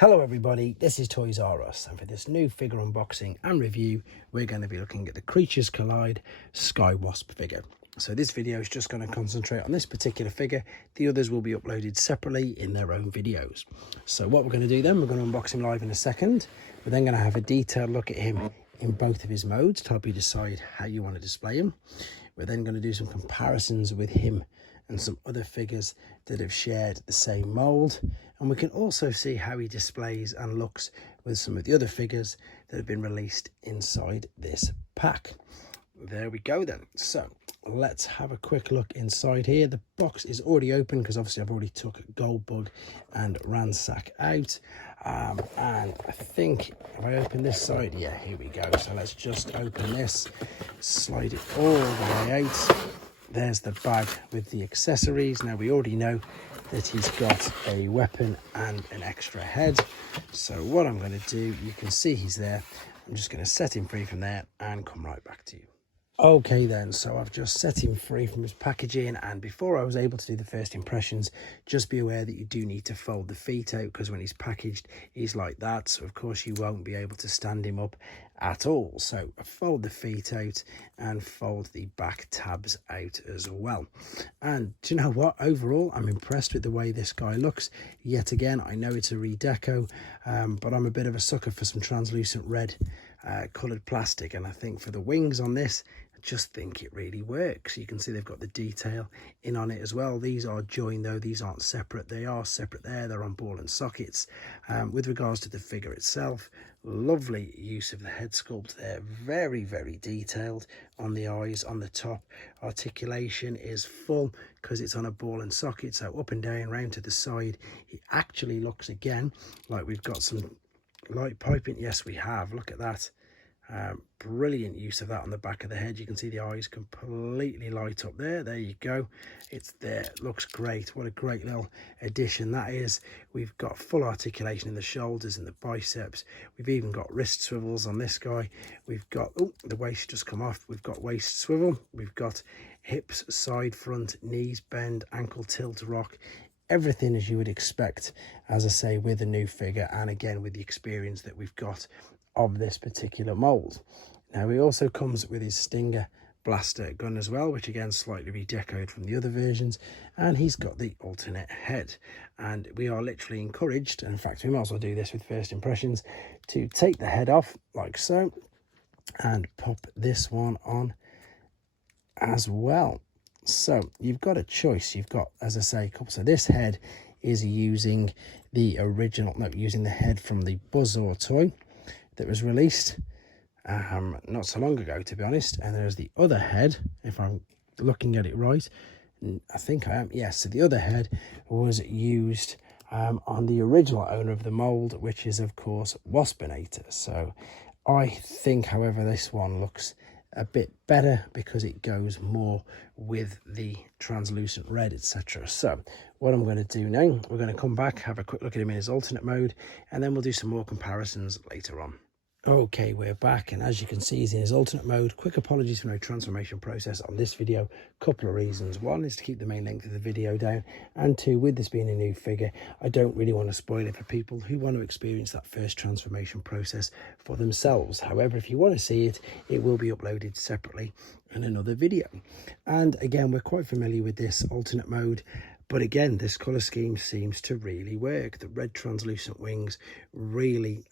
Hello everybody, this is Toys R Us, and for this new figure unboxing and review we're going to be looking at the Creatures Collide Skywasp figure. So this video is just going to concentrate on this particular figure. The others will be uploaded separately in their own videos. So what we're going to do then, we're going to unbox him live in a second. We're then going to have a detailed look at him in both of his modes to help you decide how you want to display him. We're then going to do some comparisons with him and some other figures that have shared the same mould, and we can also see how he displays and looks with some of the other figures that have been released inside this pack. There we go then. So let's have a quick look inside here. The box is already open because obviously I've already took Goldbug and Ransack out, and I think if I open this side, yeah, here we go. So let's just open this, slide it all the way out. There's the bag with the accessories. Now we already know that he's got a weapon and an extra head. So what I'm going to do, you can see he's there. I'm just going to set him free from there and come right back to you. Okay then, so I've just set him free from his packaging, and before I was able to do the first impressions, just be aware that you do need to fold the feet out, because when he's packaged he's like that, so of course you won't be able to stand him up at all. So fold the feet out and fold the back tabs out as well. And do you know what, overall I'm impressed with the way this guy looks. Yet again, I know it's a redeco, but I'm a bit of a sucker for some translucent red coloured plastic, and I think for the wings on this, just think it really works. You can see they've got the detail in on it as well. These are joined though, these aren't separate. They are separate there, they're on ball and sockets. With regards to the figure itself, lovely use of the head sculpt there, very detailed on the eyes, on the top. Articulation is full because it's on a ball and socket, so up and down, round to the side. It actually looks again like we've got some light piping. Yes, we have, look at that. Brilliant use of that on the back of the head. You can see the eyes completely light up there. There you go, it's there, it looks great. What a great little addition that is. We've got full articulation in the shoulders and the biceps. We've even got wrist swivels on this guy. We've got, oh, the waist just come off. We've got waist swivel, we've got hips, side, front, knees bend, ankle tilt, rock. Everything as you would expect, as I say, with a new figure, and again with the experience that we've got of this particular mold. Now he also comes with his Stinger blaster gun as well, which again slightly redecoed from the other versions, and he's got the alternate head. And we are literally encouraged, and in fact we might as well do this with first impressions, to take the head off like so and pop this one on as well. So you've got a choice. You've got, as I say, a couple. So this head is using the original, no, using the head from the Buzzsaw toy that was released not so long ago, to be honest. And there's the other head, if I'm looking at it right, I think I am, yes. So the other head was used on the original owner of the mold, which is of course Waspinator. So I think, however, this one looks a bit better because it goes more with the translucent red, etc. So what I'm going to do now, we're going to come back, have a quick look at him in his alternate mode, and then we'll do some more comparisons later on. Okay, we're back, and as you can see, he's in his alternate mode. Quick apologies for no transformation process on this video. Couple of reasons. One is to keep the main length of the video down, and two, with this being a new figure, I don't really want to spoil it for people who want to experience that first transformation process for themselves. However, if you want to see it, it will be uploaded separately in another video. And again, we're quite familiar with this alternate mode, but again, this colour scheme seems to really work. The red translucent wings really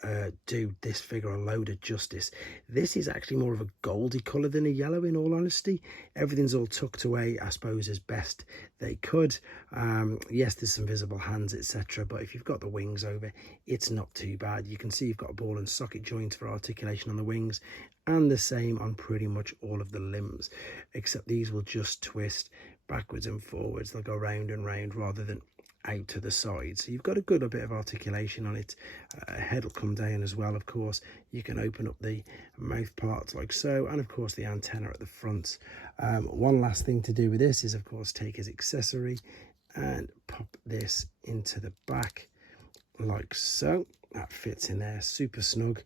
do this figure a load of justice. This is actually more of a goldy colour than a yellow, in all honesty. Everything's all tucked away, I suppose, as best they could. Yes, there's some visible hands, etc. But if you've got the wings over, it's not too bad. You can see you've got a ball and socket joint for articulation on the wings, and the same on pretty much all of the limbs, except these will just twist backwards and forwards. They'll go round and round rather than out to the side. So you've got a good bit of articulation on it. Head will come down as well, of course. You can open up the mouth parts like so, and of course the antenna at the front. One last thing to do with this is, of course, take his accessory and pop this into the back like so. That fits in there super snug,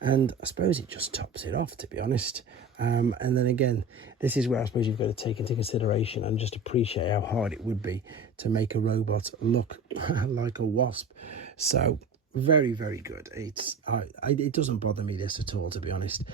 and I suppose it just tops it off, to be honest. And then again, this is where I suppose you've got to take into consideration and just appreciate how hard it would be to make a robot look like a wasp. So very, very good. It doesn't bother me this at all, to be honest.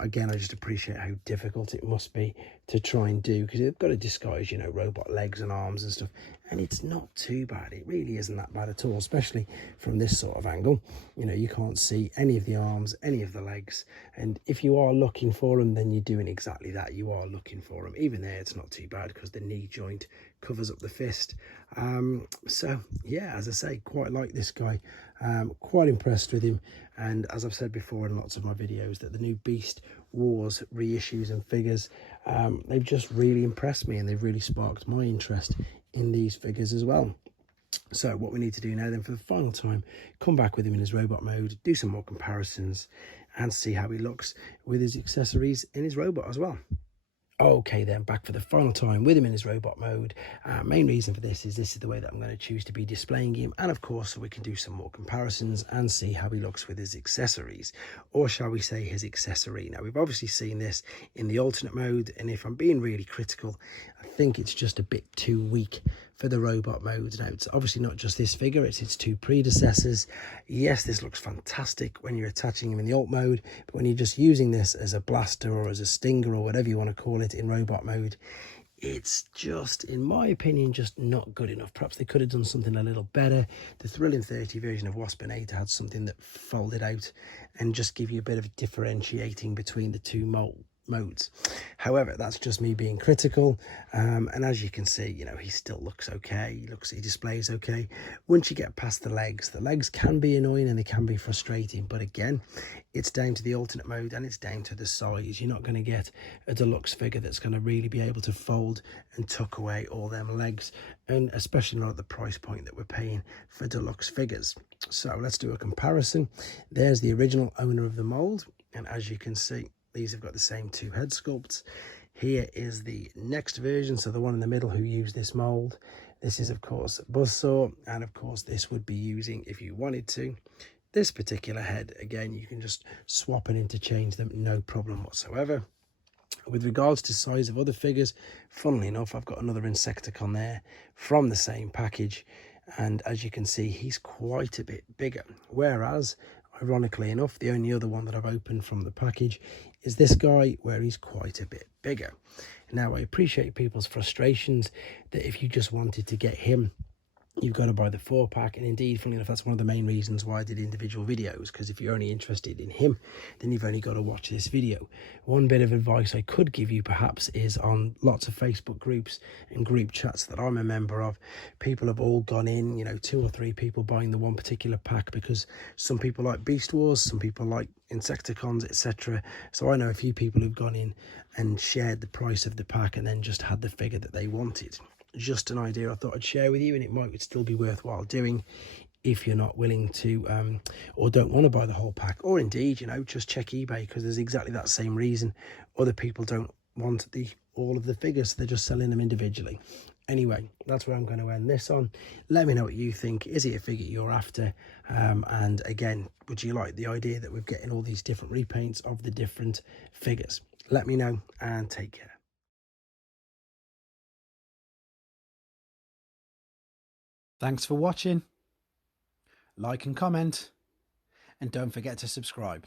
Again, I just appreciate how difficult it must be to try and do, because they've got to disguise, you know, robot legs and arms and stuff, and it's not too bad. It really isn't that bad at all, especially from this sort of angle. You know, you can't see any of the arms, any of the legs, and if you are looking for them, then you're doing exactly that. You are looking for them. Even there, it's not too bad because the knee joint covers up the fist. So yeah, as I say, quite like this guy. Quite impressed with him, and as I've said before in lots of my videos, that the new Beast Wars reissues and figures, they've just really impressed me, and they've really sparked my interest in these figures as well. So what we need to do now then, for the final time, come back with him in his robot mode, do some more comparisons, and see how he looks with his accessories in his robot as well. Okay then, back for the final time with him in his robot mode. Main reason for this is the way that I'm going to choose to be displaying him, and of course so we can do some more comparisons and see how he looks with his accessories, or shall we say his accessory. Now we've obviously seen this in the alternate mode, and if I'm being really critical, I think it's just a bit too weak for the robot mode. Now it's obviously not just this figure, it's its two predecessors. Yes, this looks fantastic when you're attaching him in the alt mode, but when you're just using this as a blaster or as a stinger or whatever you want to call it in robot mode, it's just, in my opinion, just not good enough. Perhaps they could have done something a little better. The Thrilling 30 version of Waspinator had something that folded out and just give you a bit of differentiating between the two modes. However, that's just me being critical, and as you can see, you know, he still looks okay. He displays okay. Once you get past the legs can be annoying and they can be frustrating, but again, it's down to the alternate mode and it's down to the size. You're not going to get a deluxe figure that's going to really be able to fold and tuck away all them legs, and especially not at the price point that we're paying for deluxe figures. So let's do a comparison. There's the original owner of the mold, and as you can see, these have got the same two head sculpts. Here is the next version, so the one in the middle who used this mold. This is, of course, Buzzsaw, and of course this would be using, if you wanted to, this particular head. Again, you can just swap and interchange them, no problem whatsoever. With regards to size of other figures, funnily enough, I've got another Insecticon there from the same package, and as you can see, he's quite a bit bigger, whereas ironically enough, the only other one that I've opened from the package is this guy, where he's quite a bit bigger. Now, I appreciate people's frustrations that if you just wanted to get him, you've got to buy the 4-pack, and indeed, funnily enough, that's one of the main reasons why I did individual videos, because if you're only interested in him, then you've only got to watch this video. One bit of advice I could give you perhaps is, on lots of Facebook groups and group chats that I'm a member of, people have all gone in, you know, 2 or 3 people buying the one particular pack, because some people like Beast Wars, some people like Insecticons, etc. So I know a few people who've gone in and shared the price of the pack and then just had the figure that they wanted. Just an idea I thought I'd share with you, and it might still be worthwhile doing if you're not willing to or don't want to buy the whole pack, or indeed, you know, just check eBay, because there's exactly that same reason other people don't want all of the figures, so they're just selling them individually. Anyway, that's where I'm going to end this on. Let me know what you think. Is it a figure you're after? And again, would you like the idea that we're getting all these different repaints of the different figures? Let me know, and take care. Thanks for watching. Like and comment, and don't forget to subscribe.